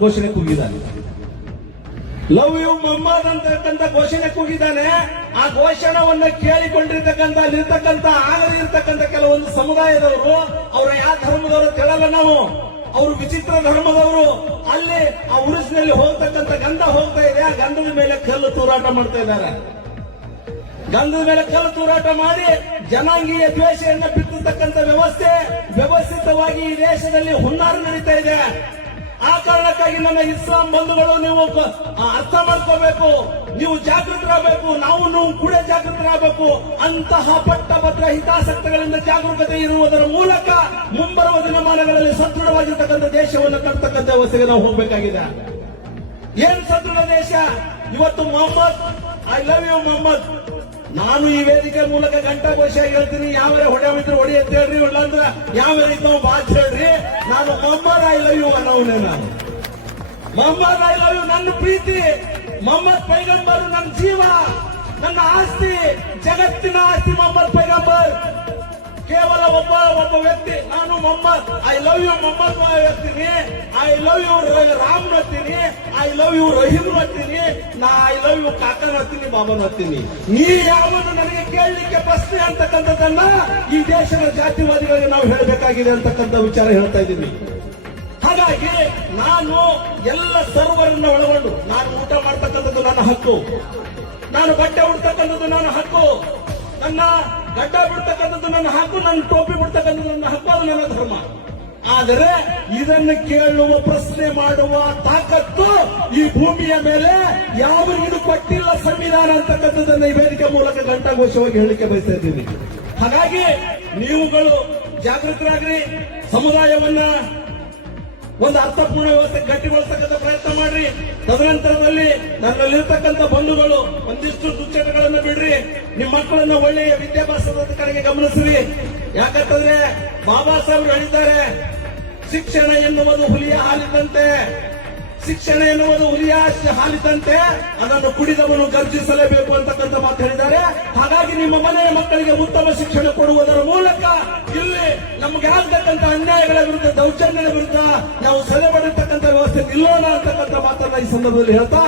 ಘೋಷಣೆ ಕೂಗಿದ್ದಾನೆ. Love you Mohammed ಅಂತಕ್ಕಂಥ ಘೋಷಣೆ ಕೂಗಿದ್ದಾನೆ. ಆ ಘೋಷಣೆಯನ್ನ ಕೇಳಿಕೊಂಡಿರ್ತಕ್ಕಂಥ ಅಲ್ಲಿರ್ತಕ್ಕಂಥ ಆಗದಿರ್ತಕ್ಕಂಥ ಕೆಲವೊಂದು ಸಮುದಾಯದವರು, ಅವರ ಯಾವ ಧರ್ಮದವರು ಕೇಳಲ್ಲ ನಾವು, ಅವರು ವಿಚಿತ್ರ ಧರ್ಮದವರು. ಅಲ್ಲಿ ಆ ಉರುಸಿನಲ್ಲಿ ಹೋಗ್ತಕ್ಕಂಥ ಗಂಧ ಹೋಗ್ತಾ ಇದೆ, ಆ ಗಂಧದ ಮೇಲೆ ಕಲ್ಲು ತೂರಾಟ ಮಾಡ್ತಾ ಇದ್ದಾರೆ. ಗಂಧದ ಮೇಲೆ ಕಲ್ಲು ತೂರಾಟ ಮಾಡಿ ಜನಾಂಗೀಯ ದ್ವೇಷವನ್ನು ಬಿತ್ತತಕ್ಕಂಥ ವ್ಯವಸ್ಥೆ ವ್ಯವಸ್ಥಿತವಾಗಿ ಈ ದೇಶದಲ್ಲಿ ಹುನ್ನಾರ ನಡೀತಾ ಇದೆ. ಆ ಕಾರಣಕ್ಕಾಗಿ ನನ್ನ ಇಸ್ಲಾಂ ಬಂಧುಗಳು ನೀವು ಅರ್ಥ ಮಾಡ್ಕೋಬೇಕು, ನೀವು ಜಾಗೃತರಾಗಬೇಕು, ನಾವು ಕೂಡ ಜಾಗೃತರಾಗಬೇಕು. ಅಂತಹ ಪಟ್ಟಭದ್ರ ಹಿತಾಸಕ್ತಗಳಿಂದ ಜಾಗರೂಕತೆ ಇರುವುದರ ಮೂಲಕ ಮುಂಬರುವ ದಿನಮಾನಗಳಲ್ಲಿ ಸದೃಢವಾಗಿರ್ತಕ್ಕಂಥ ದೇಶವನ್ನು ಕಟ್ಟತಕ್ಕಂಥ ವ್ಯವಸ್ಥೆಗೆ ನಾವು ಹೋಗಬೇಕಾಗಿದೆ. ಏನ್ ಸದೃಢ ದೇಶ? ಇವತ್ತು Mohammad, I love you Mohammad. ನಾನು ಈ ವೇದಿಕೆ ಮೂಲಕ ಘಂಟಾಘೋಷ ಹೇಳ್ತೀನಿ, ಯಾವೇ ಹೊಡೆಯಿದ್ರು ಹೊಡಿ ಅಂತ ಹೇಳ್ರಿ, ಇಲ್ಲಾಂದ್ರೆ ಯಾವೇ ಇದ್ದವ ಬಾಚ್ ಹೇಳ್ರಿ. ನಾನು ಮೊಹಮ್ಮದ್ ಐ ಲವ್ ಯು ಅನ್ನೋನೇ. ನಾನು ಮೊಹಮ್ಮದ್ ಐ ಲವ್ ಯು, ನನ್ನ ಪ್ರೀತಿ. ಮೊಹಮ್ಮದ್ ಪೈಗಂಬರ್ ನನ್ನ ಜೀವ, ನನ್ನ ಆಸ್ತಿ, ಜಗತ್ತಿನ ಆಸ್ತಿ ಮೊಹಮ್ಮದ್ ಪೈಗಂಬರ್. ಕೇವಲ ಒಬ್ಬ ವ್ಯಕ್ತಿ. ನಾನು Mohammad I love you Mohammad ಹೇಳ್ತೀನಿ, ಐ ಲವ್ ಯು ರಾಮ್ ಹೇಳ್ತೀನಿ, ಐ ಲವ್ ಯು ರಹೀಮ್ ಹೇಳ್ತೀನಿ, ನಾ ಐ ಲವ್ ಯು ಕಾಕನ್ ಹೇಳ್ತೀನಿ, ಬಾಬನ್ ಹೇಳ್ತೀನಿ. ನೀ ಯಾವನ್ನು ನನಗೆ ಕೇಳಲಿಕ್ಕೆ ಪ್ರಶ್ನೆ ಅಂತಕ್ಕಂಥದ್ದನ್ನ ಈ ದೇಶದ ಜಾತಿವಾದಿಗಳಿಗೆ ನಾವು ಹೇಳಬೇಕಾಗಿದೆ ಅಂತಕ್ಕಂಥ ವಿಚಾರ ಹೇಳ್ತಾ ಇದ್ದೀನಿ. ಹಾಗಾಗಿ ನಾನು ಎಲ್ಲ ಸರ್ವರನ್ನ ಒಳಗೊಂಡು, ನಾನು ಊಟ ಮಾಡ್ತಕ್ಕಂಥದ್ದು ನನ್ನ ಹಕ್ಕು, ನಾನು ಬಟ್ಟೆ ಉಡ್ತಕ್ಕಂಥದ್ದು ನನ್ನ ಹಕ್ಕು, ನನ್ನ ಗಡ್ಡ ಬಿಡ್ತಕ್ಕಂಥದ್ದು ನನ್ನ ಹಕ್ಕು, ನನ್ನ ಟೋಪಿ ಬಿಡ್ತಕ್ಕಂಥದ್ದು ನನ್ನ ಹಕ್ಕು, ಅದು ನನ್ನ ಧರ್ಮ. ಆದರೆ ಇದನ್ನು ಕೇಳುವ ಪ್ರಶ್ನೆ ಮಾಡುವ ತಾಕತ್ತು ಈ ಭೂಮಿಯ ಮೇಲೆ ಯಾವರಿಗೂ ಕೊಟ್ಟಿಲ್ಲ ಸಂವಿಧಾನ ಅಂತಕ್ಕಂಥದ್ದನ್ನ ಈ ವೇದಿಕೆ ಮೂಲಕ ಘಂಟಾಘೋಷವಾಗಿ ಹೇಳಿಕೆ ಬಯಸ್ತಾ ಇದ್ದೀನಿ. ಹಾಗಾಗಿ ನೀವುಗಳು ಜಾಗೃತರಾಗ್ರಿ, ಸಮುದಾಯವನ್ನ ಒಂದು ಅರ್ಥಪೂರ್ಣ ವ್ಯವಸ್ಥೆ ಗಟ್ಟಿಗೊಳಿಸತಕ್ಕಂಥ ಪ್ರಯತ್ನ ಮಾಡ್ರಿ. ತದನಂತರದಲ್ಲಿ ನನ್ನಲ್ಲಿರ್ತಕ್ಕಂಥ ಬಂಧುಗಳು ಒಂದಿಷ್ಟು ದುಶ್ಚಟಗಳನ್ನು ಬಿಡ್ರಿ, ನಿಮ್ಮ ಮಕ್ಕಳನ್ನ ಒಳ್ಳೆಯ ವಿದ್ಯಾಭ್ಯಾಸದ ಕಡೆಗೆ ಗಮನಿಸ್ರಿ. ಯಾಕಂತಂದ್ರೆ ಬಾಬಾ ಸಾಹೇಬ್ ಹೇಳಿದ್ದಾರೆ, ಶಿಕ್ಷಣ ಎನ್ನುವುದು ಹುಲಿಯ ಹಾಲಿದ್ದಂತೆ, ಶಿಕ್ಷಣ ಎನ್ನುವುದು ಹುಲಿಯ ಹಾಲಿದ್ದಂತೆ, ಅದನ್ನು ಕುಡಿದವನು ಗರ್ಜಿಸಲೇಬೇಕು ಅಂತಕ್ಕಂಥ ಮಾತು ಹೇಳಿದ್ದಾರೆ. ಹಾಗಾಗಿ ನಿಮ್ಮ ಮನೆಯ ಮಕ್ಕಳಿಗೆ ಉತ್ತಮ ಶಿಕ್ಷಣ ಕೊಡುವುದರ ಮೂಲಕ ಇಲ್ಲಿ ನಮಗೆ ಆಗ್ತಕ್ಕಂಥ ಅನ್ಯಾಯಗಳ ವಿರುದ್ಧ, ದೌರ್ಜನ್ಯಗಳ ವಿರುದ್ಧ ನಾವು ಸೆರೆ ಮಾಡಿರ್ತಕ್ಕಂಥ ವ್ಯವಸ್ಥೆ ನಿಲ್ಲೋಣ ಅಂತಕ್ಕಂಥ ಮಾತನ್ನ ಈ ಸಂದರ್ಭದಲ್ಲಿ ಹೇಳ್ತಾ